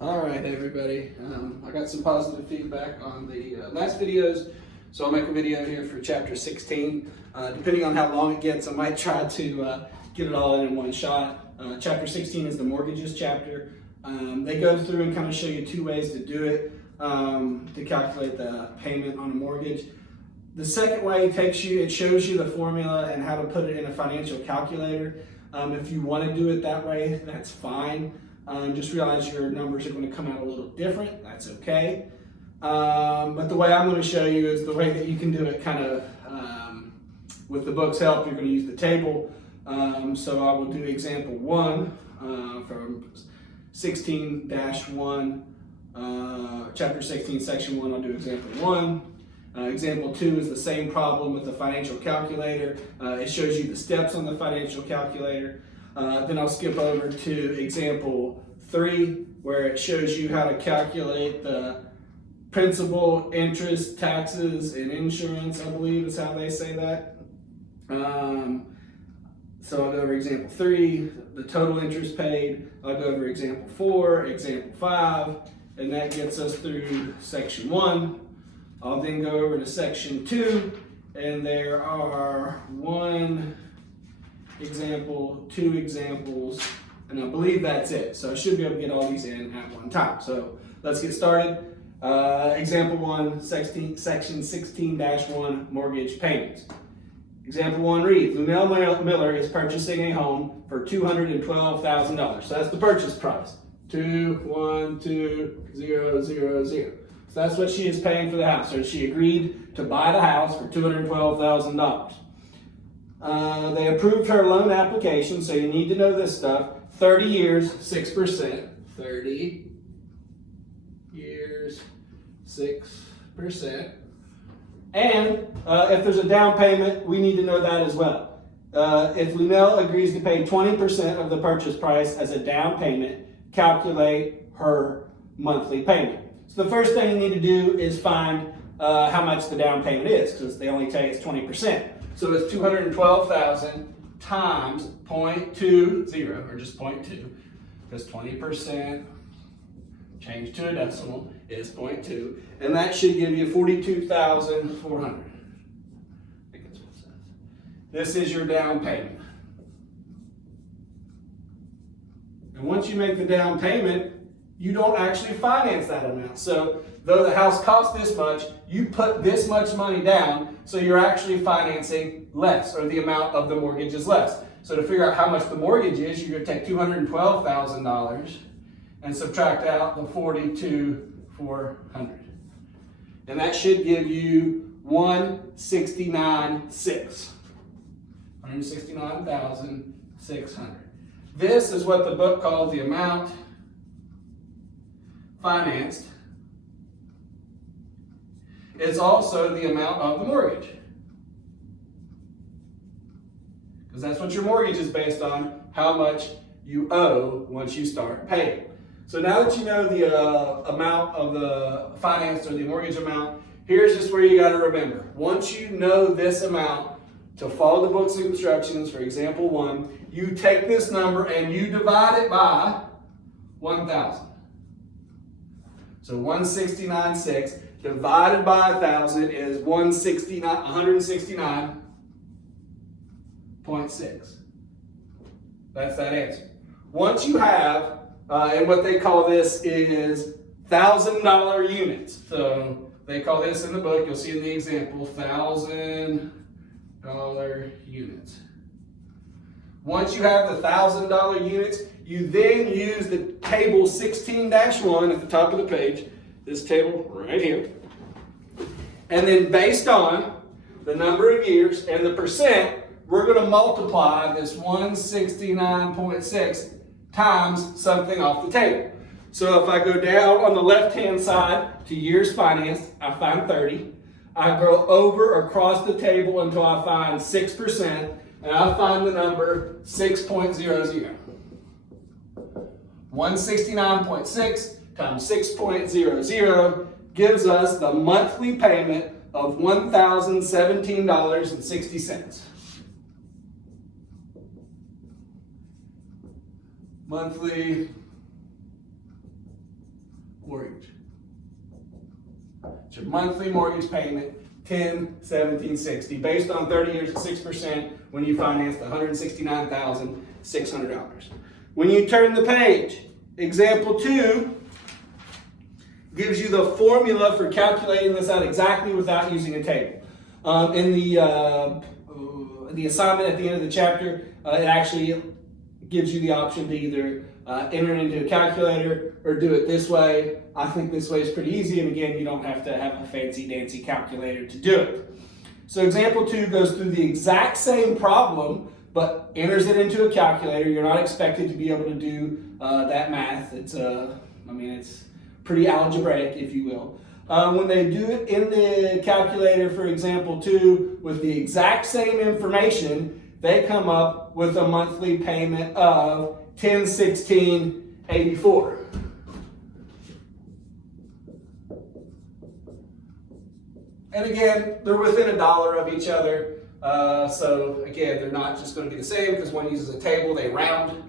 All right, everybody. I got some positive feedback on the last videos, so I'll make a video here for chapter 16. Depending on how long it gets, I might try to get it all in one shot. Chapter 16 is the mortgages chapter. They go through and kind of show you two ways to do it to calculate the payment on a mortgage. The second way it shows you the formula and how to put it in a financial calculator. If you want to do it that way, that's fine. Just realize your numbers are going to come out a little different. That's okay. But the way I'm going to show you is the way that you can do it kind of with the book's help. You're going to use the table. So I will do example 1 from 16-1, chapter 16, section 1. I'll do example 1. Example 2 is the same problem with the financial calculator. It shows you the steps on the financial calculator. Then I'll skip over to example 3, where it shows you how to calculate the principal, interest, taxes, and insurance, I believe is how they say that. So I'll go over example 3, the total interest paid. I'll go over example 4, example 5, and that gets us through section 1. I'll then go over to section 2, and there are 1 example, 2 examples, and I believe that's it. So I should be able to get all these in at one time. So let's get started. Example 1, section 16-1, mortgage payments. Example 1 reads, Lunell Miller is purchasing a home for $212,000. So that's the purchase price, 212,000. So that's what she is paying for the house. So she agreed to buy the house for $212,000. They approved her loan application, so you need to know this stuff. 30 years, 6%. 30 years, 6%. And if there's a down payment, we need to know that as well. If Lunell agrees to pay 20% of the purchase price as a down payment, calculate her monthly payment. So the first thing you need to do is find how much the down payment is, because they only tell you it's 20%. So it's 212,000 times 0.20, or just 0.2, because 20% changed to a decimal is 0.2, and that should give you 42,400. I think that's what it says. This is your down payment. And once you make the down payment, you don't actually finance that amount. So though the house costs this much, you put this much money down, so you're actually financing less, or the amount of the mortgage is less. So to figure out how much the mortgage is, you're going to take $212,000 and subtract out the 42,400. And that should give you 169,600. 169,600. This is what the book calls the amount financed. It's also the amount of the mortgage, because that's what your mortgage is based on, how much you owe once you start paying. So now that you know the amount of the finance or the mortgage amount, here's just where you got to remember. Once you know this amount, to follow the book's instructions for example 1, you take this number and you divide it by 1,000. So 169.6 divided by 1,000 is 169.6. That's that answer. Once you have, and what they call this is $1,000 units. So they call this in the book, you'll see in the example, $1,000 units. Once you have the $1,000 units, you then use the table 16-1 at the top of the page, this table right here. And then based on the number of years and the percent, we're going to multiply this 169.6 times something off the table. So if I go down on the left-hand side to years financed, I find 30. I go over across the table until I find 6%, and I find the number 6.00. 169.6 times 6.00 gives us the monthly payment of $1,017.60. Monthly mortgage. It's your monthly mortgage payment, $10,760, based on 30 years at 6% when you financed $169,600. When you turn the page, example 2 gives you the formula for calculating this out exactly without using a table. In the assignment at the end of the chapter, it actually gives you the option to either enter it into a calculator or do it this way. I think this way is pretty easy, and again, you don't have to have a fancy dancy calculator to do it. So example 2 goes through the exact same problem, but enters it into a calculator. You're not expected to be able to do that math. It's pretty algebraic, if you will. When they do it in the calculator for example 2 with the exact same information, they come up with a monthly payment of $1,016.84. And again, they're within $1 of each other. So again, they're not just going to be the same because one uses a table, they round.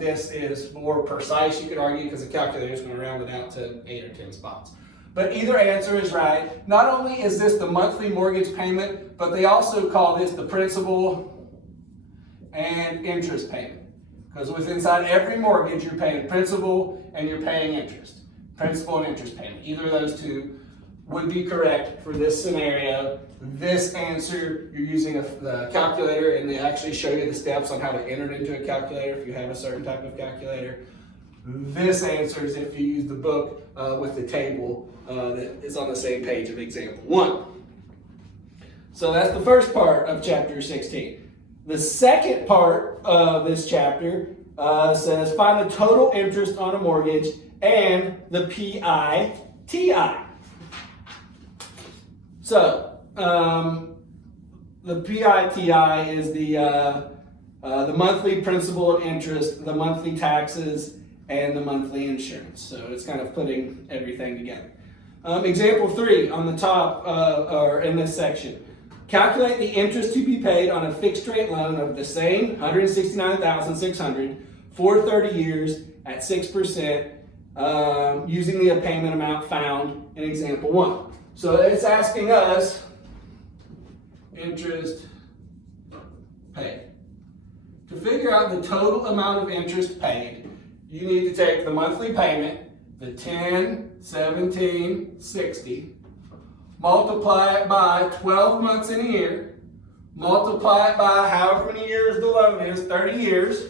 This is more precise, you could argue, because the calculator is going to round it out to 8 or 10 spots. But either answer is right. Not only is this the monthly mortgage payment, but they also call this the principal and interest payment. Because inside every mortgage, you're paying principal and you're paying interest. Principal and interest payment. Either of those two would be correct for this scenario. This answer, you're using the calculator, and they actually show you the steps on how to enter it into a calculator if you have a certain type of calculator. This answer is if you use the book with the table that is on the same page of example 1. So that's the first part of chapter 16. The second part of this chapter says find the total interest on a mortgage and the PITI. So the PITI is the monthly principal and interest, the monthly taxes, and the monthly insurance. So it's kind of putting everything together. Example 3 on the top, or in this section. Calculate the interest to be paid on a fixed rate loan of the same $169,600 for 30 years at 6% using the payment amount found in example 1. So it's asking us interest paid. To figure out the total amount of interest paid, you need to take the monthly payment, the $10,760, multiply it by 12 months in a year, multiply it by however many years the loan is, 30 years,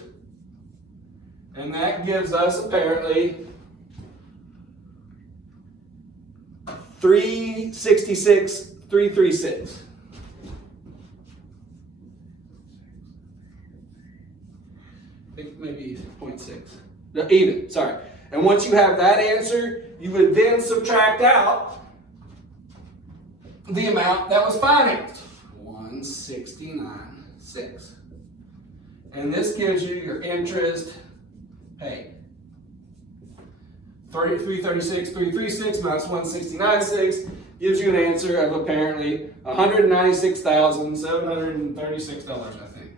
and that gives us apparently $366,336. I think maybe 0.6. No, even, sorry. And once you have that answer, you would then subtract out the amount that was financed, $169,600. And this gives you your interest paid. $336,336 minus $169,600 gives you an answer of apparently $196,736, I think.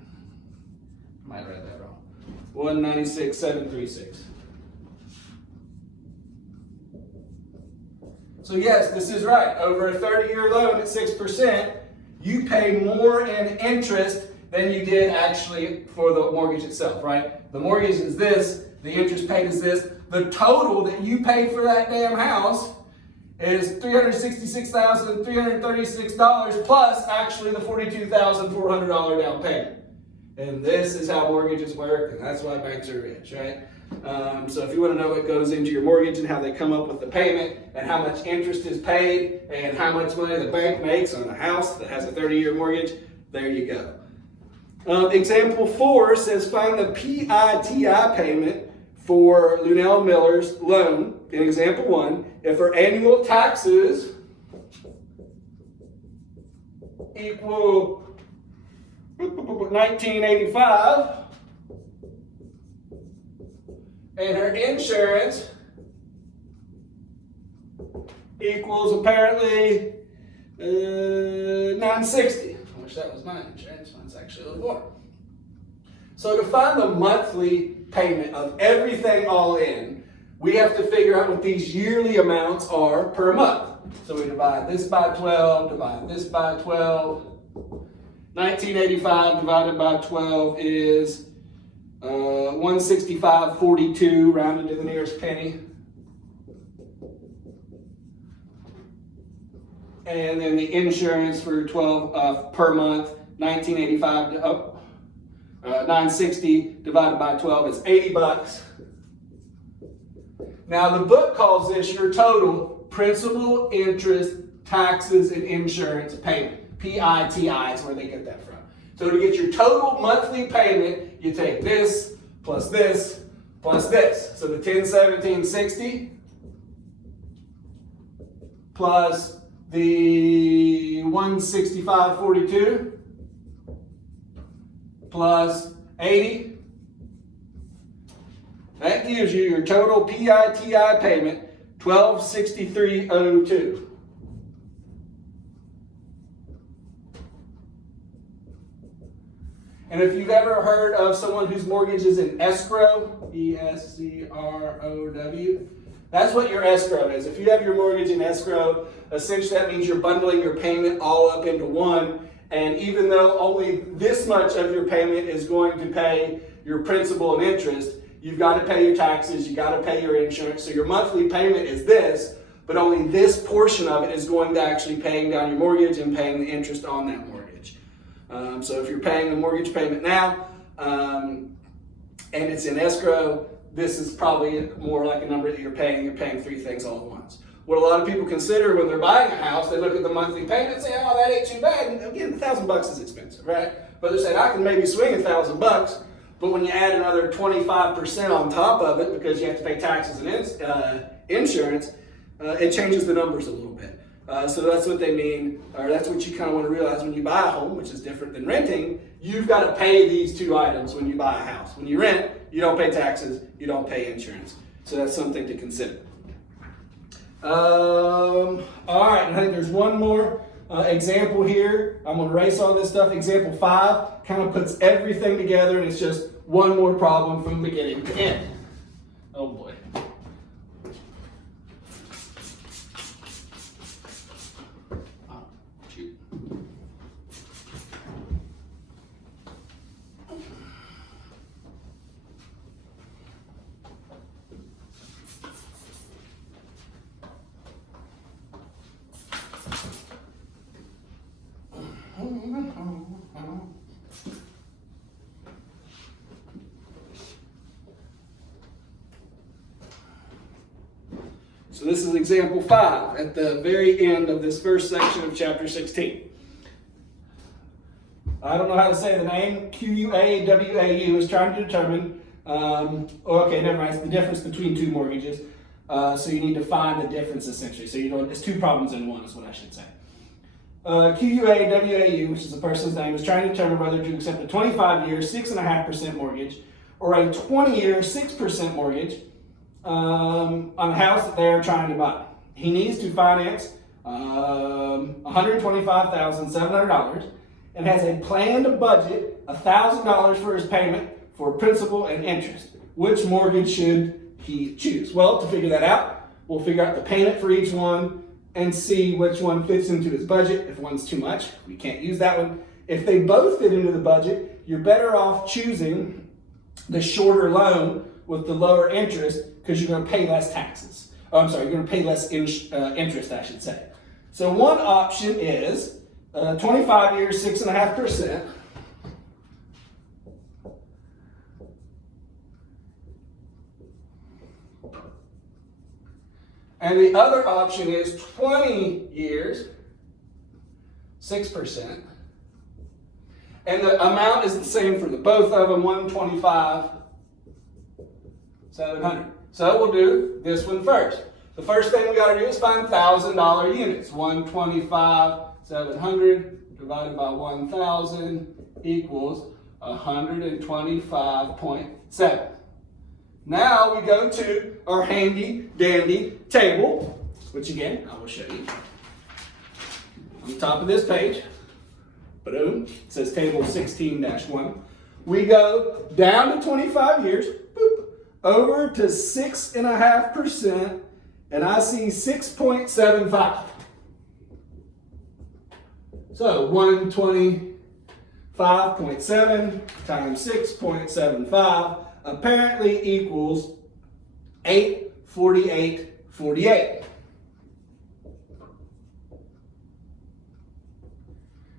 Might have read that wrong. $196,736. So yes, this is right. Over a 30-year loan at 6%, you pay more in interest than you did actually for the mortgage itself, right? The mortgage is this, the interest paid is this. The total that you paid for that damn house is $366,336 plus actually the $42,400 down payment. And this is how mortgages work, and that's why banks are rich, right? So if you want to know what goes into your mortgage and how they come up with the payment and how much interest is paid and how much money the bank makes on a house that has a 30-year mortgage, there you go. Example 4 says find the PITI payment for Lunell Miller's loan in example 1 if her annual taxes equal $1,985 and her insurance equals apparently $960. I wish that was my insurance. Mine's actually a little more. So to find the monthly payment of everything all in, we have to figure out what these yearly amounts are per month. So we divide this by 12, divide this by 12. 1985 divided by 12 is 165.42, rounded to the nearest penny. And then the insurance for 12 per month, 1985 960 divided by 12 is 80 bucks. Now the book calls this your total principal, interest, taxes, and insurance payment. PITI is where they get that from. So to get your total monthly payment, you take this plus this plus this. So the 1017.60 plus the 165.42 plus 80. That gives you your total PITI payment, $1263.02. And if you've ever heard of someone whose mortgage is in escrow, E-S-C-R-O-W, that's what your escrow is. If you have your mortgage in escrow, essentially that means you're bundling your payment all up into one. And even though only this much of your payment is going to pay your principal and interest, you've got to pay your taxes, you've got to pay your insurance. So your monthly payment is this, but only this portion of it is going to actually paying down your mortgage and paying the interest on that mortgage. So if you're paying the mortgage payment now and it's in escrow, this is probably more like a number that you're paying three things all at once. What a lot of people consider when they're buying a house, they look at the monthly payment and say, oh, that ain't too bad. And again, $1,000 is expensive, right? But they're saying, I can maybe swing $1,000, but when you add another 25% on top of it, because you have to pay taxes and insurance, it changes the numbers a little bit. So that's what they mean, or that's what you kind of want to realize when you buy a home, which is different than renting. You've got to pay these two items when you buy a house. When you rent, you don't pay taxes, you don't pay insurance. So that's something to consider. All right, I think there's one more example here. I'm going to erase all this stuff. Example 5 kind of puts everything together, and it's just one more problem from beginning to end. Oh boy. So this is example 5 at the very end of this first section of chapter 16. I don't know how to say the name. QUAWAU is trying to determine, okay, never mind, it's the difference between two mortgages. So you need to find the difference essentially. So it's two problems in one is what I should say. QUAWAU, which is the person's name, is trying to determine whether to accept a 25-year 6.5% mortgage or a 20-year 6% mortgage on a house that they are trying to buy. He needs to finance $125,700 and has a planned budget $1,000 for his payment for principal and interest. Which mortgage should he choose? Well, to figure that out, we'll figure out the payment for each one and see which one fits into his budget. If one's too much, we can't use that one. If they both fit into the budget, you're better off choosing the shorter loan with the lower interest because you're going to pay less taxes. Oh, I'm sorry, you're going to pay less interest, I should say. So one option is 25 years, 6.5%. And the other option is 20 years, 6%. And the amount is the same for the both of them, $125,700. So we'll do this one first. The first thing we got to do is find $1,000 units. $125,700 divided by 1,000 equals 125.7. Now we go to our handy dandy table, which again, I will show you. On the top of this page, boom, it says table 16-1. We go down to 25 years, boop, over to 6.5%, and I see 6.75. So 125.7 times 6.75 apparently equals 848.48.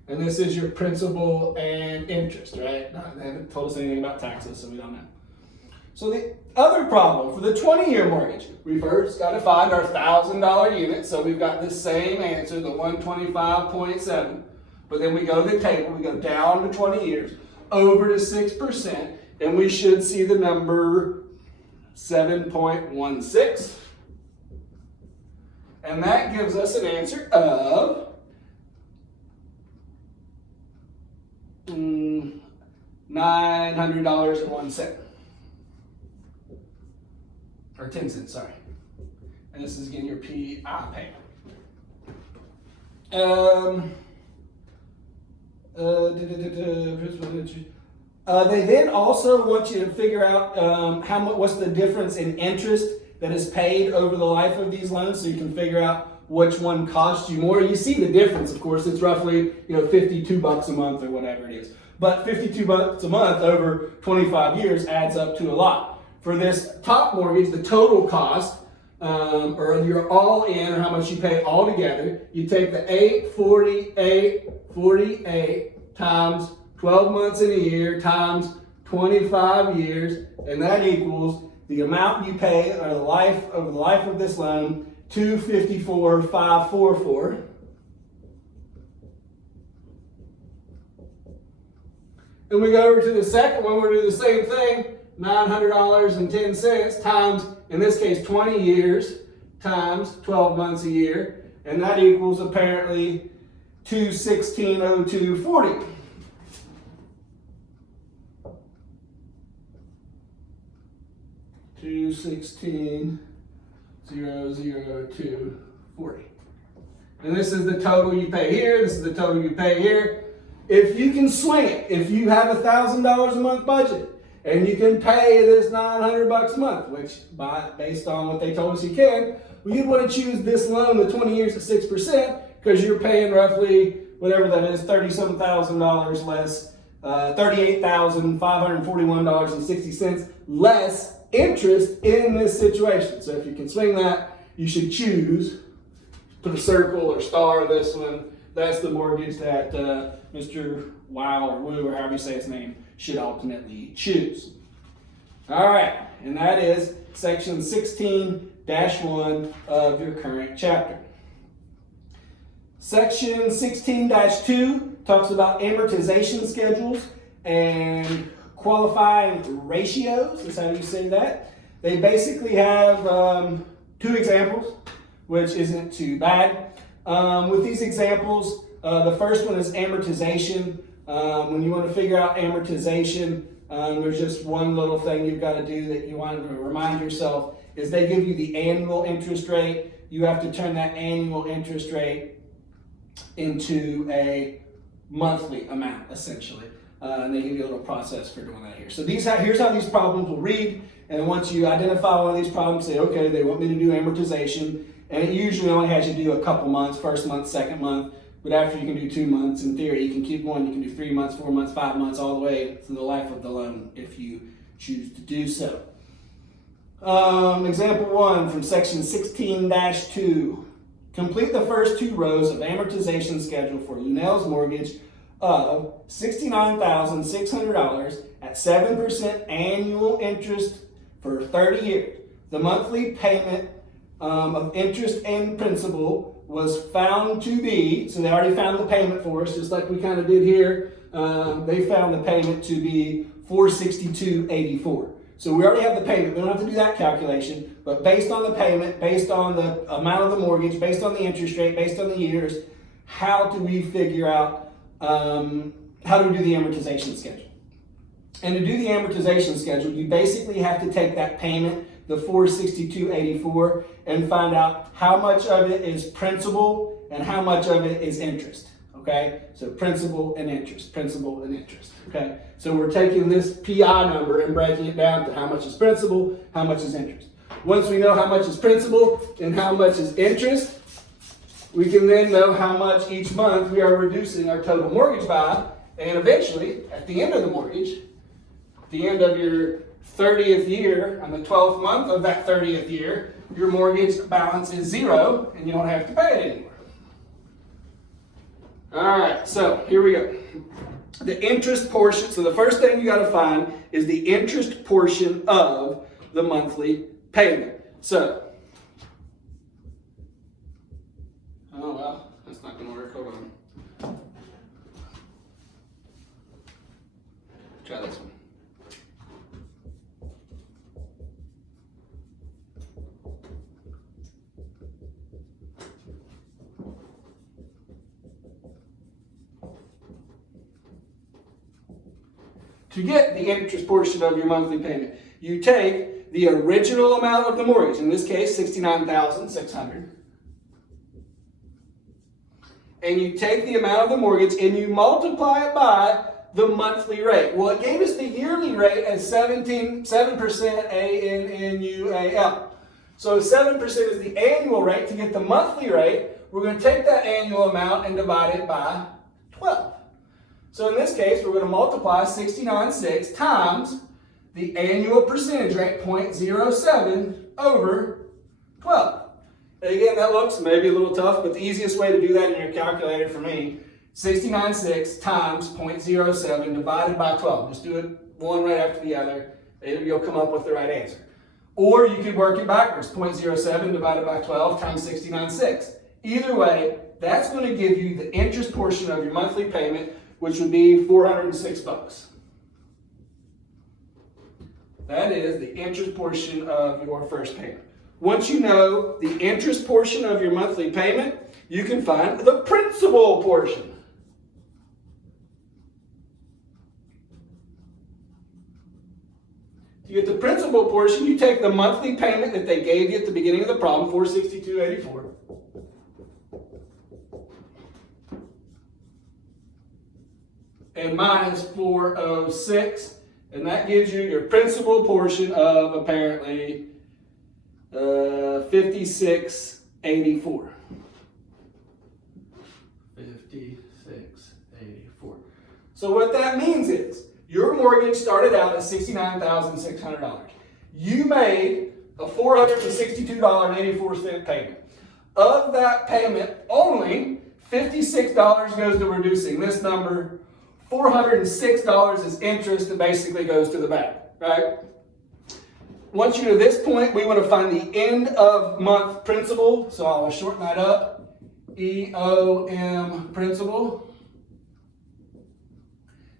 And this is your principal and interest, right? They haven't told us anything about taxes, so we don't know. So the other problem for the 20-year mortgage, we first got to find our $1,000 unit. So we've got the same answer, the 125.7. But then we go to the table, we go down to 20 years, over to 6%, and we should see the number 7.16. And that gives us an answer of $900.01. Or 10 cents, sorry. And this is again your PI payment. They then also want you to figure out what's the difference in interest that is paid over the life of these loans, so you can figure out which one costs you more. You see the difference, of course. It's roughly $52 a month or whatever it is. But $52 a month over 25 years adds up to a lot. For this top mortgage, the total cost, or your all-in, or how much you pay all together, you take the 848.48 times 12 months in a year times 25 years, and that equals the amount you pay over the life of this loan, $254,544. And we go over to the second one, we're doing the same thing. $900.10 times, in this case, 20 years times 12 months a year, and that equals apparently $216.0240. $216.00240. And this is the total you pay here. This is the total you pay here. If you can swing it, if you have $1,000 a month budget, and you can pay this $900 a month, which based on what they told us you can, well, you'd want to choose this loan, the 20 years at 6%, because you're paying roughly, whatever that is, $37,000 less, $38,541.60 less interest in this situation. So if you can swing that, you should choose, put a circle or star this one. That's the mortgage that Mr. Wow or Woo, or however you say his name, should ultimately choose. All right, and that is section 16-1 of your current chapter. Section 16-2 talks about amortization schedules and qualifying ratios, is how you say that. They basically have 2 examples, which isn't too bad. With these examples, the first one is amortization. When you want to figure out amortization, there's just one little thing you've got to do that you want to remind yourself is they give you the annual interest rate. You have to turn that annual interest rate into a monthly amount, essentially. And they give you a little process for doing that here. So here's how these problems will read. And once you identify one of these problems, say, okay, they want me to do amortization. And it usually only has you do a couple months, first month, second month. But after you can do 2 months, in theory, you can keep going. You can do 3 months, 4 months, 5 months, all the way to the life of the loan if you choose to do so. Example 1 from section 16-2. Complete the first 2 rows of amortization schedule for Lunel's mortgage of $69,600 at 7% annual interest for 30 years. The monthly payment of interest and principal was found to be, so they already found the payment for us, just like we kind of did here. They found the payment to be $462.84. So we already have the payment. We don't have to do that calculation, but based on the payment, based on the amount of the mortgage, based on the interest rate, based on the years, how do we figure out, how do we do the amortization schedule? And to do the amortization schedule, you basically have to take that payment, the $462.84, and find out how much of it is principal and how much of it is interest. okay? So principal and interest, okay? So we're taking this PI number and breaking it down to how much is principal, how much is interest. Once we know how much is principal and how much is interest, we can then know how much each month we are reducing our total mortgage by, and eventually, at the end of the mortgage, at the end of your 30th year, on the 12th month of that 30th year, your mortgage balance is zero and you don't have to pay it anymore. All right, so here we go. The interest portion, so the first thing you got to find is the interest portion of the monthly payment. So, oh well, that's not going to work. Hold on. Try this one. To get the interest portion of your monthly payment, you take the original amount of the mortgage, in this case $69,600, and you take the amount of the mortgage and you multiply it by the monthly rate. Well, it gave us the yearly rate as 7% ANNUAL. So 7% is the annual rate. To get the monthly rate, we're going to take that annual amount and divide it by 12. So in this case, we're going to multiply 69.6 times the annual percentage rate, 0.07, over 12. And again, that looks maybe a little tough, but the easiest way to do that in your calculator for me, 69.6 times 0.07 divided by 12. Just do it one right after the other, and you'll come up with the right answer. Or you could work it backwards, 0.07 divided by 12 times 69.6. Either way, that's going to give you the interest portion of your monthly payment, which would be $406. That is the interest portion of your first payment. Once you know the interest portion of your monthly payment, you can find the principal portion. To get the principal portion, you take the monthly payment that they gave you at the beginning of the problem, $462.84. And minus 406, and that gives you your principal portion of apparently 5684. 5684. So what that means is your mortgage started out at $69,600. You made a $462.84 payment. Of that payment, only $56 goes to reducing this number. $406 is interest that basically goes to the bank, right? Once you're to this point, we want to find the end of month principal. So I'll shorten that up. EOM principal.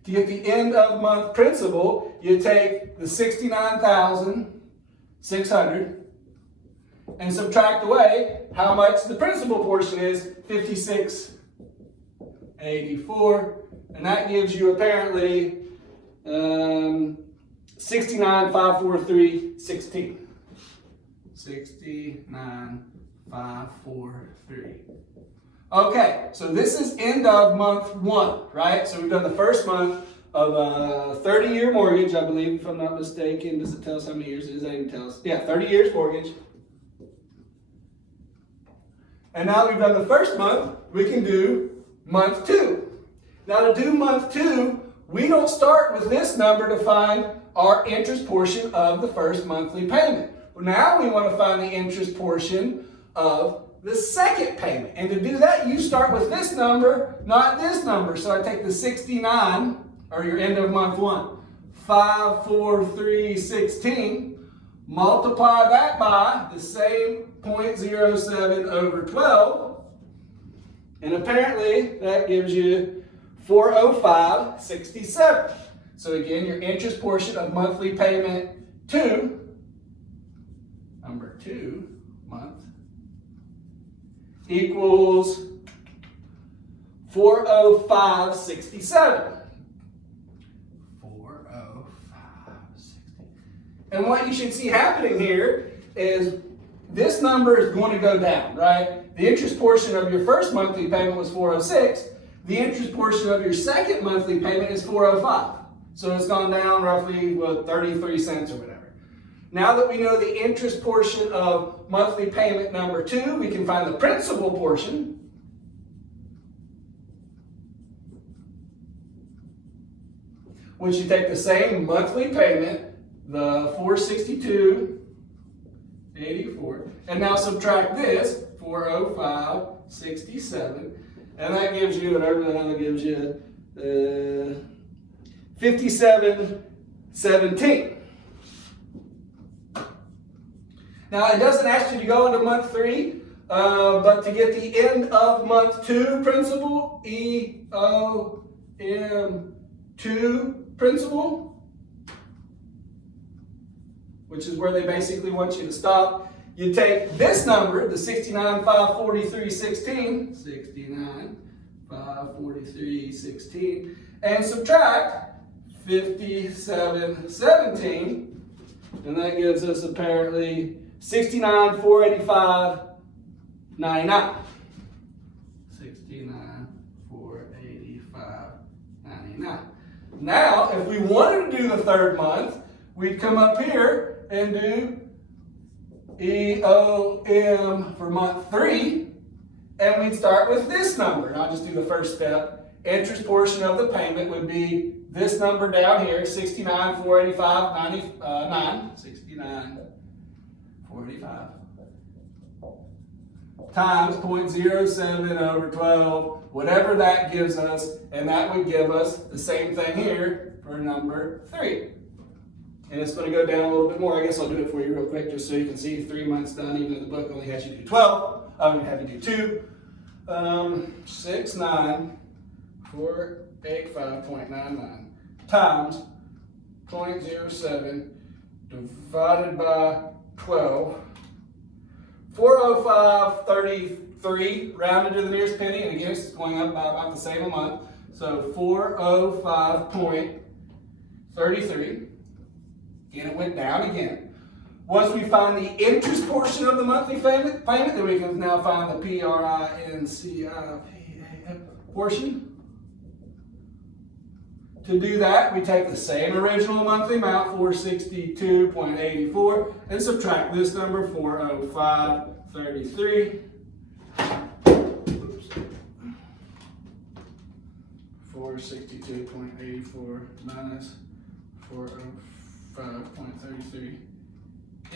To get the end of month principal, you take the $69,600 and subtract away how much the principal portion is, $56.84. And that gives you apparently $69,543.16. $69,543. Okay, so this is end of month one, right? So we've done the first month of a 30-year mortgage, I believe, if I'm not mistaken. Does it tell us how many years it is? It even tells. Yeah, 30 years mortgage. And now we've done the first month, we can do month two. Now to do month two, we don't start with this number to find our interest portion of the first monthly payment. Now we want to find the interest portion of the second payment. And to do that, you start with this number, not this number. So I take the 69, or your end of month one, 543.16, multiply that by the same 0.07 over 12, and apparently that gives you 405.67. So again, your interest portion of monthly payment two, number 2 month, equals 405.67. 405.60. And what you should see happening here is this number is going to go down, right? The interest portion of your first monthly payment was 406. The interest portion of your second monthly payment is $405. So it's gone down roughly, 33 cents or whatever. Now that we know the interest portion of monthly payment number 2, we can find the principal portion. Which you take the same monthly payment, the $462.84, and now subtract this, $405.67, and that gives you, whatever the hell gives you, $57.17. Now it doesn't ask you to go into month 3, but to get the end of month 2 principal, EOM2 principal, which is where they basically want you to stop, you take this number, the 69,543.16, 69,543.16, and subtract 57.17, and that gives us apparently 69,485.99. 69,485.99. Now, if we wanted to do the third month, we'd come up here and do EOM for month 3, and we'd start with this number. And I'll just do the first step. Interest portion of the payment would be this number down here, 69,485.99. 69,485 times 0.07 over 12, whatever that gives us, and that would give us the same thing here for number 3. And it's going to go down a little bit more. I guess I'll do it for you real quick just so you can see 3 months done, even though the book only has you do 12. I'm going to have you do 2. 69,485.99 times 0.07 divided by 12. 405.33 rounded to the nearest penny, and again it's going up by about the same a month. So 405.33. Again, it went down again. Once we find the interest portion of the monthly payment, then we can now find the PRINCIPA portion. To do that, we take the same original monthly amount, 462.84, and subtract this number, 405.33. 462.84 minus 405.33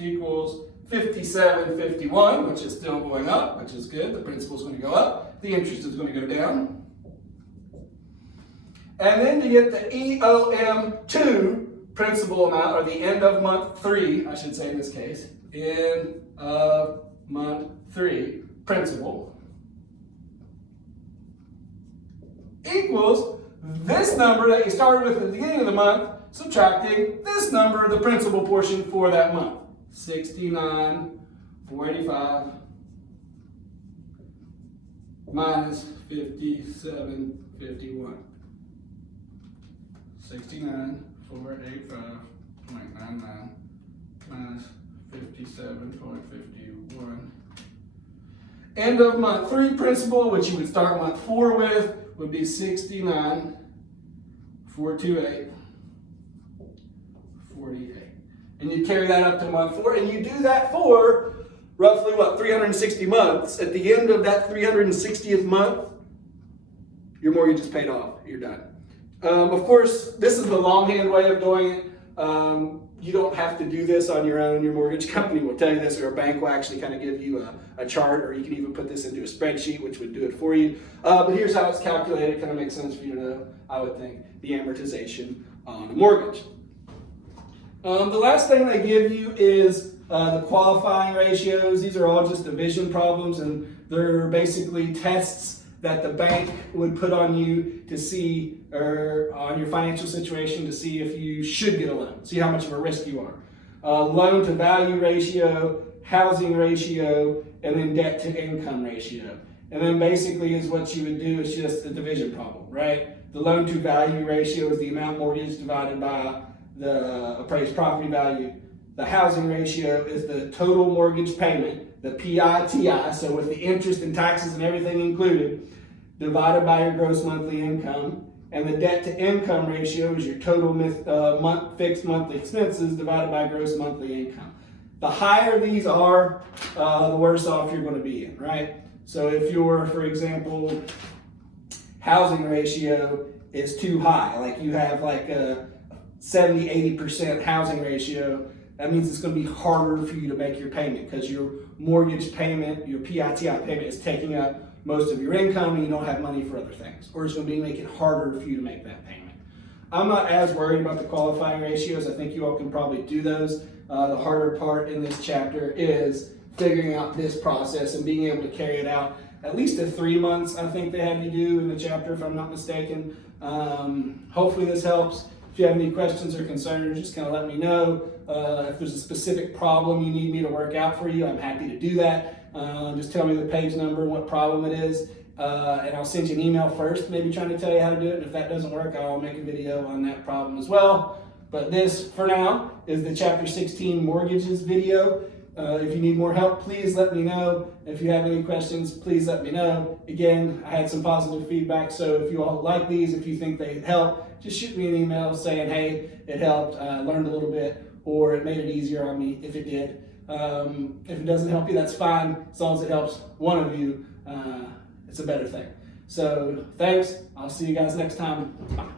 equals 57.51, which is still going up, which is good. The principal is going to go up. The interest is going to go down. And then to get the EOM2 principal amount, or the end of month 3, I should say in this case, end of month 3 principal, equals this number that you started with at the beginning of the month, subtracting this number, the principal portion for that month, 69,485 minus 57.51. 69,485.99 minus 57.51. End of month 3 principal, which you would start month 4 with, would be 69,428.48. And you carry that up to month 4, and you do that for roughly 360 months. At the end of that 360th month, your mortgage is paid off. You're done. Of course, this is the longhand way of doing it. You don't have to do this on your own. Your mortgage company will tell you this, or a bank will actually kind of give you a chart, or you can even put this into a spreadsheet, which would do it for you. But here's how it's calculated. It kind of makes sense for you to know, I would think, the amortization on a mortgage. The last thing they give you is the qualifying ratios. These are all just division problems, and they're basically tests that the bank would put on you to see, or on your financial situation to see if you should get a loan, see how much of a risk you are. Loan to value ratio, housing ratio, and then debt to income ratio. And then basically is what you would do is just the division problem, right? The loan to value ratio is the amount mortgage divided by the appraised property value. The housing ratio is the total mortgage payment, the PITI, so with the interest and taxes and everything included, divided by your gross monthly income. And the debt to income ratio is your total fixed monthly expenses divided by gross monthly income. The higher these are, the worse off you're going to be in, right? So if your, for example, housing ratio is too high, like you have like a 70-80% housing ratio, that means it's going to be harder for you to make your payment because your mortgage payment, your PITI payment is taking up most of your income and you don't have money for other things. Or it's going to be making it harder for you to make that payment. I'm not as worried about the qualifying ratios. I think you all can probably do those. The harder part in this chapter is figuring out this process and being able to carry it out at least to 3 months, I think they had you do in the chapter, if I'm not mistaken. Hopefully this helps. If you have any questions or concerns, just kind of let me know. If there's a specific problem you need me to work out for you, I'm happy to do that. Just tell me the page number and what problem it is, and I'll send you an email first, maybe trying to tell you how to do it. And if that doesn't work, I'll make a video on that problem as well. But this, for now, is the Chapter 16 Mortgages video. If you need more help, please let me know. If you have any questions, please let me know. Again, I had some positive feedback, so if you all like these, if you think they help, just shoot me an email saying, hey, it helped, learned a little bit, or it made it easier on me if it did. If it doesn't help you, that's fine. As long as it helps one of you, it's a better thing. So thanks. I'll see you guys next time. Bye.